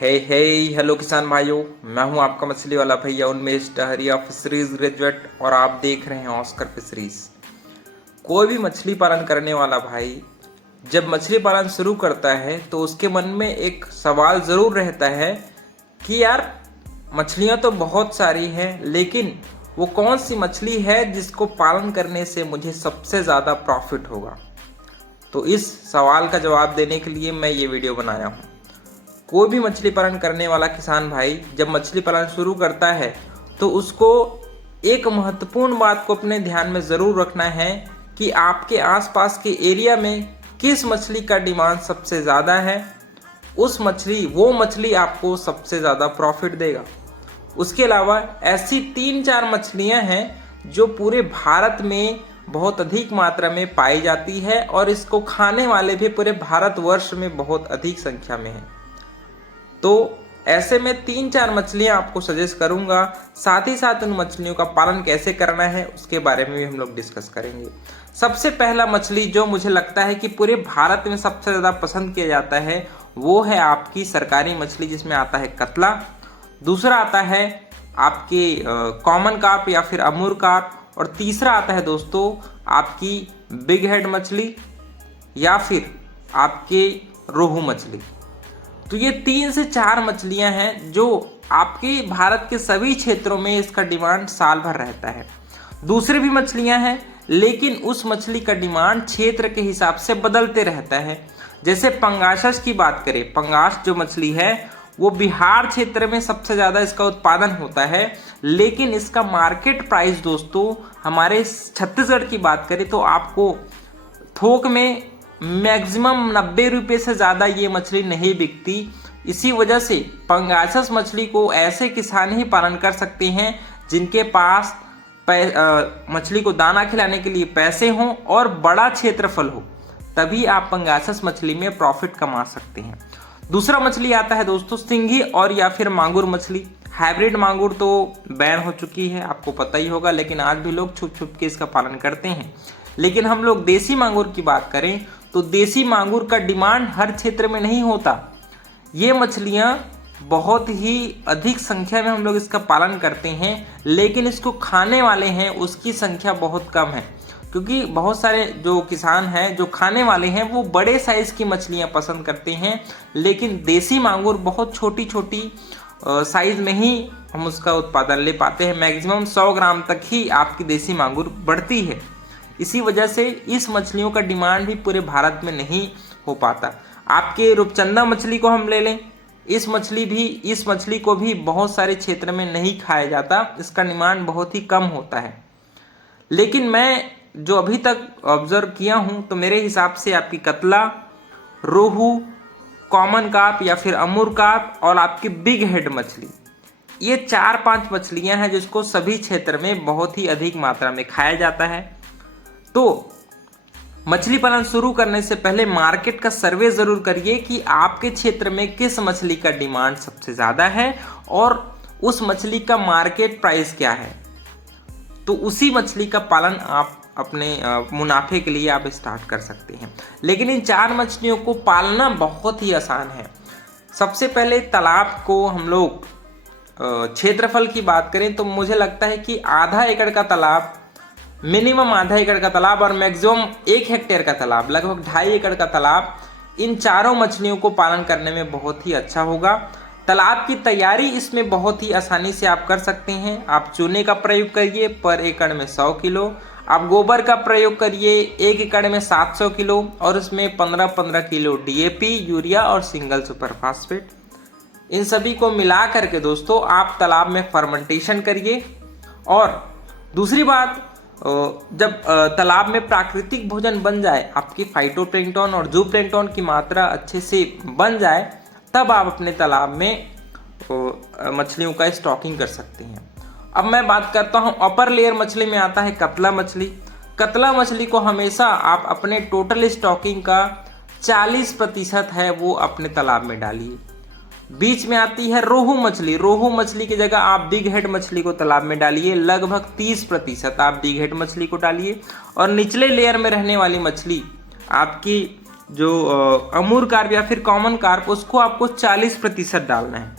Hello किसान भाइयों। मैं हूं आपका मछली वाला भैया उन्मेष डहरिया, फिशरीज ग्रेजुएट, और आप देख रहे हैं ऑस्कर फिशरीज। कोई भी मछली पालन करने वाला भाई जब मछली पालन शुरू करता है तो उसके मन में एक सवाल ज़रूर रहता है कि यार मछलियां तो बहुत सारी हैं, लेकिन वो कौन सी मछली है जिसको पालन करने से मुझे सबसे ज़्यादा प्रॉफिट होगा। तो इस सवाल का जवाब देने के लिए मैं ये वीडियो बनाया हूँ। कोई भी मछली पालन करने वाला किसान भाई जब मछली पालन शुरू करता है तो उसको एक महत्वपूर्ण बात को अपने ध्यान में ज़रूर रखना है कि आपके आसपास के एरिया में किस मछली का डिमांड सबसे ज़्यादा है। वो मछली आपको सबसे ज़्यादा प्रॉफिट देगा। उसके अलावा ऐसी 3-4 मछलियां हैं जो पूरे भारत में बहुत अधिक मात्रा में पाई जाती है और इसको खाने वाले भी पूरे भारतवर्ष में बहुत अधिक संख्या में हैं। तो ऐसे में 3-4 मछलियां आपको सजेस्ट करूंगा। साथ ही साथ उन मछलियों का पालन कैसे करना है उसके बारे में भी हम लोग डिस्कस करेंगे। सबसे पहला मछली जो मुझे लगता है कि पूरे भारत में सबसे ज़्यादा पसंद किया जाता है वो है आपकी सरकारी मछली, जिसमें आता है कतला। दूसरा आता है आपके कॉमन कार्प या फिर अमूर कार्प, और तीसरा आता है दोस्तों आपकी बिग हेड मछली या फिर आपके रोहू मछली। तो ये 3 से 4 मछलियां हैं जो आपके भारत के सभी क्षेत्रों में इसका डिमांड साल भर रहता है। दूसरी भी मछलियां हैं लेकिन उस मछली का डिमांड क्षेत्र के हिसाब से बदलते रहता है। जैसे पंगासस की बात करें, पंगास जो मछली है वो बिहार क्षेत्र में सबसे ज़्यादा इसका उत्पादन होता है, लेकिन इसका मार्केट प्राइस दोस्तों हमारे छत्तीसगढ़ की बात करें तो आपको थोक में मैक्सिमम 90 रुपये से ज़्यादा ये मछली नहीं बिकती। इसी वजह से पंगासस मछली को ऐसे किसान ही पालन कर सकते हैं जिनके पास मछली को दाना खिलाने के लिए पैसे हों और बड़ा क्षेत्रफल हो, तभी आप पंगासस मछली में प्रॉफिट कमा सकते हैं। दूसरा मछली आता है दोस्तों सिंघी और या फिर मांगुर मछली। हाइब्रिड मांगुर तो बैन हो चुकी है, आपको पता ही होगा, लेकिन आज भी लोग छुप छुप के इसका पालन करते हैं। लेकिन हम लोग देसी मांगुर की बात करें तो देसी मांगुर का डिमांड हर क्षेत्र में नहीं होता। ये मछलियाँ बहुत ही अधिक संख्या में हम लोग इसका पालन करते हैं, लेकिन इसको खाने वाले हैं उसकी संख्या बहुत कम है, क्योंकि बहुत सारे जो किसान हैं जो खाने वाले हैं वो बड़े साइज़ की मछलियाँ पसंद करते हैं, लेकिन देसी मांगुर बहुत छोटी छोटी साइज़ में ही हम उसका उत्पादन ले पाते हैं। मैक्सिमम 100 ग्राम तक ही आपकी देसी मांगुर बढ़ती है। इसी वजह से इस मछलियों का डिमांड भी पूरे भारत में नहीं हो पाता। आपके रूपचंदा मछली को हम ले लें, इस मछली को भी बहुत सारे क्षेत्र में नहीं खाया जाता, इसका डिमांड बहुत ही कम होता है। लेकिन मैं जो अभी तक ऑब्जर्व किया हूँ तो मेरे हिसाब से आपकी कतला, रोहू, कॉमन कार्प या फिर अमूर कार्प और आपकी बिग हेड मछली, ये 4-5 मछलियाँ हैं जिसको सभी क्षेत्र में बहुत ही अधिक मात्रा में खाया जाता है। तो मछली पालन शुरू करने से पहले मार्केट का सर्वे ज़रूर करिए कि आपके क्षेत्र में किस मछली का डिमांड सबसे ज़्यादा है और उस मछली का मार्केट प्राइस क्या है। तो उसी मछली का पालन आप अपने मुनाफे के लिए आप स्टार्ट कर सकते हैं। लेकिन इन 4 मछलियों को पालना बहुत ही आसान है। सबसे पहले तालाब को हम लोग क्षेत्रफल की बात करें तो मुझे लगता है कि आधा एकड़ का तालाब, मिनिमम आधा एकड़ का तालाब और मैक्सिमम 1 हेक्टेयर का तालाब, लगभग 2.5 एकड़ का तालाब, इन चारों मछलियों को पालन करने में बहुत ही अच्छा होगा। तालाब की तैयारी इसमें बहुत ही आसानी से आप कर सकते हैं। आप चूने का प्रयोग करिए, पर एकड़ में 100 किलो। आप गोबर का प्रयोग करिए, 1 एकड़ में 700 किलो, और उसमें 15-15 किलो DAP, यूरिया और सिंगल सुपर फास्फेट। इन सभी को मिला करके दोस्तों आप तालाब में फर्मेंटेशन करिए। और दूसरी बात, जब तालाब में प्राकृतिक भोजन बन जाए, आपकी फाइटोप्लैंक्टन और जूप्लैंक्टन की मात्रा अच्छे से बन जाए, तब आप अपने तालाब में मछलियों का स्टॉकिंग कर सकते हैं। अब मैं बात करता हूं अपर लेयर मछली में आता है कतला मछली। कतला मछली को हमेशा आप अपने टोटल स्टॉकिंग का 40% है वो अपने तालाब में डालिए। बीच में आती है रोहू मछली। रोहू मछली की जगह आप बिग हेड मछली को तालाब में डालिए, लगभग 30% आप बिग हेड मछली को डालिए। और निचले लेयर में रहने वाली मछली आपकी जो अमूर कार्प या फिर कॉमन कार्प, उसको आपको 40% डालना है।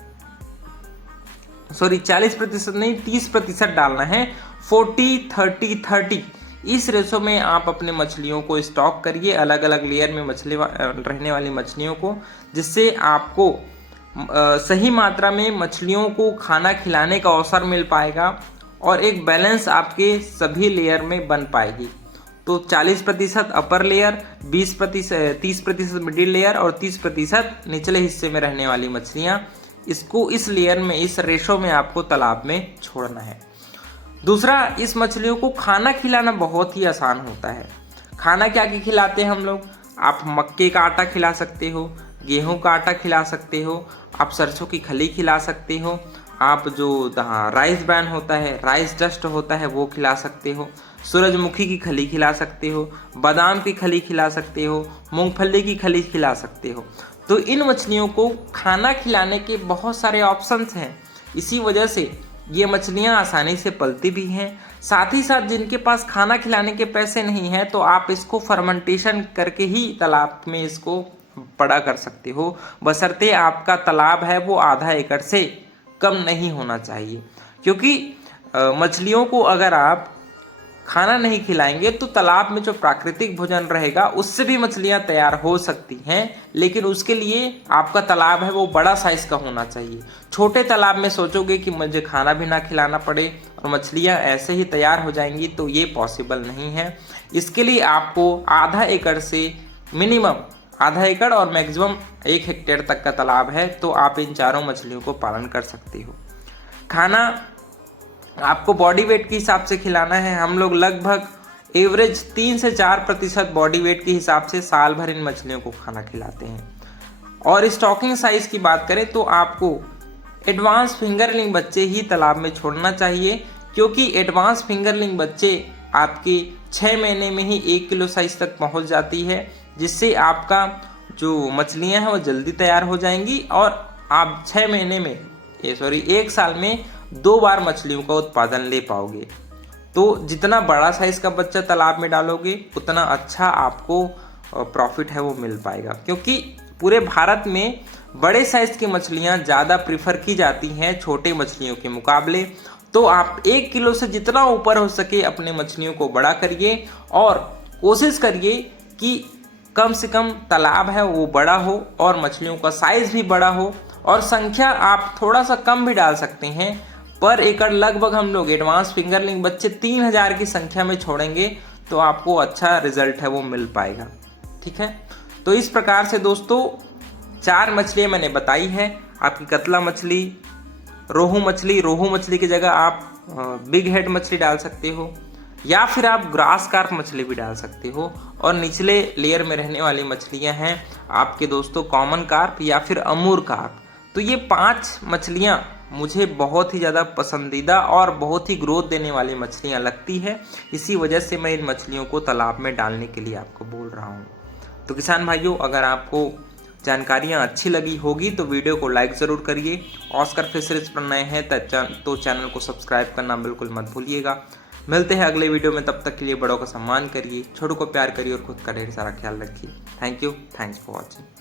सॉरी 40% नहीं, 30% डालना है। 40-30-30 इस रेशो में आप अपने मछलियों को स्टॉक करिए, अलग अलग लेयर में मछली रहने वाली मछलियों को, जिससे आपको सही मात्रा में मछलियों को खाना खिलाने का अवसर मिल पाएगा और एक बैलेंस आपके सभी लेयर में बन पाएगी। तो 40% अपर लेयर, 30% मिडिल लेयर और 30% निचले हिस्से में रहने वाली मछलियाँ, इसको इस लेयर में, इस रेशो में आपको तालाब में छोड़ना है। दूसरा, इस मछलियों को खाना खिलाना बहुत ही आसान होता है। खाना क्या क्या खिलाते हैं हम लोग? आप मक्के का आटा खिला सकते हो, गेहूं का आटा खिला सकते हो, आप सरसों की खली खिला सकते हो, आप जो राइस ब्रान होता है, राइस डस्ट होता है, वो खिला सकते हो, सूरजमुखी की खली खिला सकते हो, बादाम की खली खिला सकते हो, मूंगफली की खली खिला सकते हो। तो इन मछलियों को खाना खिलाने के बहुत सारे ऑप्शंस हैं। इसी वजह से ये मछलियाँ आसानी से पलती भी हैं। साथ ही साथ जिनके पास खाना खिलाने के पैसे नहीं हैं, तो आप इसको फर्मेंटेशन करके ही तालाब में इसको बड़ा कर सकते हो, बशर्ते आपका तालाब है वो आधा एकड़ से कम नहीं होना चाहिए। क्योंकि मछलियों को अगर आप खाना नहीं खिलाएंगे तो तालाब में जो प्राकृतिक भोजन रहेगा उससे भी मछलियां तैयार हो सकती हैं, लेकिन उसके लिए आपका तालाब है वो बड़ा साइज का होना चाहिए। छोटे तालाब में सोचोगे कि मुझे खाना भी ना खिलाना पड़े और मछलियां ऐसे ही तैयार हो जाएंगी, तो ये पॉसिबल नहीं है। इसके लिए आपको आधा एकड़ से मिनिमम आधा एकड़ और मैक्सिमम 1 हेक्टेयर तक का तालाब है, तो आप इन चारों मछलियों को पालन कर सकते हो। खाना आपको बॉडी वेट के हिसाब से खिलाना है। हम लोग लगभग एवरेज 3 से 4% बॉडी वेट के हिसाब से साल भर इन मछलियों को खाना खिलाते हैं। और स्टॉकिंग साइज की बात करें तो आपको एडवांस फिंगरलिंग बच्चे ही तालाब में छोड़ना चाहिए, क्योंकि एडवांस फिंगरलिंग बच्चे आपके 6 महीने में ही 1 किलो साइज तक पहुंच जाती है, जिससे आपका जो मछलियां हैं वो जल्दी तैयार हो जाएंगी और आप 1 साल में 2 बार मछलियों का उत्पादन ले पाओगे। तो जितना बड़ा साइज का बच्चा तालाब में डालोगे उतना अच्छा आपको प्रॉफिट है वो मिल पाएगा, क्योंकि पूरे भारत में बड़े साइज की मछलियां ज़्यादा प्रीफर की जाती हैं छोटे मछलियों के मुकाबले। तो आप 1 किलो से जितना ऊपर हो सके अपने मछलियों को बड़ा करिए और कोशिश करिए कि कम से कम तालाब है वो बड़ा हो और मछलियों का साइज भी बड़ा हो, और संख्या आप थोड़ा सा कम भी डाल सकते हैं। पर एकड़ लगभग हम लोग एडवांस फिंगरलिंग बच्चे 3000 की संख्या में छोड़ेंगे तो आपको अच्छा रिजल्ट है वो मिल पाएगा। ठीक है, तो इस प्रकार से दोस्तों 4 मछलियाँ मैंने बताई है। आपकी कतला मछली, रोहू मछली की जगह आप बिग हेड मछली डाल सकते हो, या फिर आप ग्रास कार्प मछली भी डाल सकते हो। और निचले लेयर में रहने वाली मछलियां हैं आपके दोस्तों कॉमन कार्प या फिर अमूर कार्प। तो ये 5 मछलियां मुझे बहुत ही ज़्यादा पसंदीदा और बहुत ही ग्रोथ देने वाली मछलियां लगती है। इसी वजह से मैं इन मछलियों को तालाब में डालने के लिए आपको बोल रहा हूँ। तो किसान भाइयों, अगर आपको जानकारियाँ अच्छी लगी होगी तो वीडियो को लाइक ज़रूर करिए। ऑस्कर फिशरीज पर नए हैं तो चैनल को सब्सक्राइब करना बिल्कुल मत भूलिएगा। मिलते हैं अगले वीडियो में, तब तक के लिए बड़ों का सम्मान करिए, छोटों को प्यार करिए और खुद का ढेर सारा ख्याल रखिए। Thank you, thanks for watching.